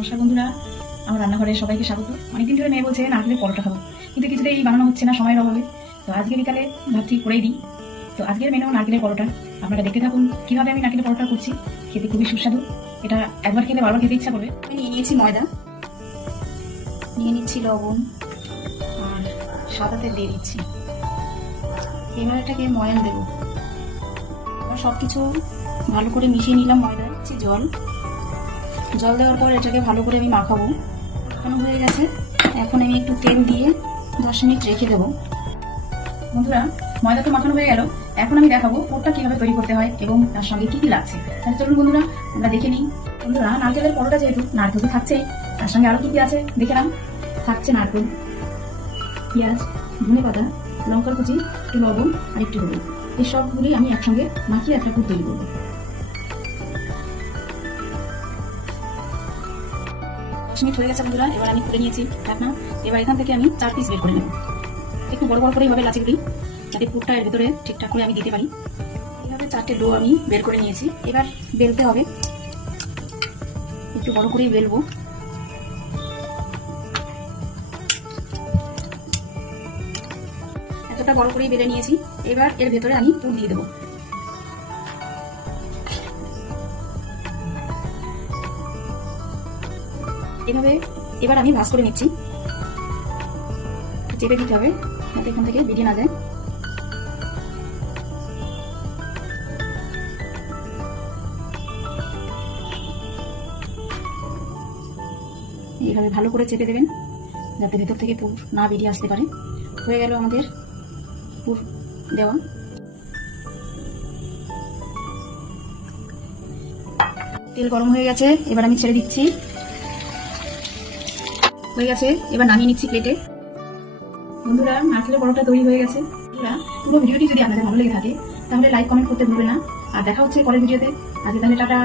নমস্কার বন্ধুরা, আমার রান্নাঘরে সবাইকে স্বাগত। অনেকদিন ধরে মেয়ে বলছে নারকেলের পরোটা খাবো, কিন্তু কিছুতেই বানানো হচ্ছে না সময়ের অভাবে। তো আজকে বিকালে ভাবছি করেই দিই। তো আজকের মেনু নারকেলের পরোটা। আপনারা দেখতে থাকুন কিভাবে আমি নারকেলের পরোটা করছি। খেতে খুবই সুস্বাদু, এটা একবার খেলে বারবার খেতে ইচ্ছা করবে। আমি নিয়ে নিয়েছি ময়দা, নিয়ে নিচ্ছি লবণ আর সাদা তেল দিয়ে দিচ্ছি। এবার এটাকে ময়ান দেবো। এবার সবকিছু ভালো করে মিশিয়ে নিলাম। ময়দা দিচ্ছি, জল দেওয়ার পর এটাকে ভালো করে আমি মাখাবো। মাখানো হয়ে গেছে, এখন আমি একটু তেল দিয়ে 10 মিনিট রেখে দেবো। বন্ধুরা, ময়দা তো মাখানো হয়ে গেল, এখন আমি দেখাবো পুরটা কিভাবে তৈরি করতে হয় এবং তার সঙ্গে কি কি লাগছে। তাহলে চলুন বন্ধুরা আমরা দেখে নিই। বন্ধুরা, নারকেলের পরোটা যেহেতু নারকেল তো থাকছেই, তার সঙ্গে আরো কি কি আছে দেখে নাম। থাকছে নারকেল, পেঁয়াজ, ধনে পাতা, লঙ্কার কুচি, একটু লবণ আর একটু হলুদ। এই সবগুলি আমি একসঙ্গে মাখিয়ে একটা পুর তৈরি করবো। 10 মিনিট হয়ে গেছে বন্ধুরা, এবার আমি খুলে নিয়েছি ঢাকনা। এবার এখান থেকে আমি 4 পিস বের করে নেব। একটু বড় বড় করেই হবে লাচিগুলি, যাতে পুরটা এর ভিতরে ঠিকঠাক করে আমি দিতে পারি। এইভাবে 4টে ডো আমি বের করে নিয়েছি। এবার বেলতে হবে, একটু বড় করেই বেলবো। এতটা বড় করেই বেলে নিয়েছি। এবার এর ভেতরে আমি পুর দিয়ে দেবো। এভাবে এবার আমি ভাঁজ করে নিচ্ছি। চেপে দিতে হবে যাতে এখান থেকে বেরিয়ে না যায়। এইভাবে ভালো করে চেপে দেবেন যাতে ভেতর থেকে পুর না বেরিয়ে আসতে পারে। হয়ে গেল আমাদের পুর দেওয়া। তেল গরম হয়ে গেছে, এবার আমি ছেড়ে দিচ্ছি। হয়ে গেছে, এবার নামিয়ে নিচ্ছি প্লেটে। বন্ধুরা, নারকেলের পরোটা তৈরি হয়ে গেছে। বন্ধুরা, পুরো ভিডিওটি যদি আপনাদের ভালো লেগে থাকে তাহলে লাইক কমেন্ট করতে ভুলবেন না। আর দেখা হচ্ছে পরের ভিডিওতে। আজকে তাহলে টাটা।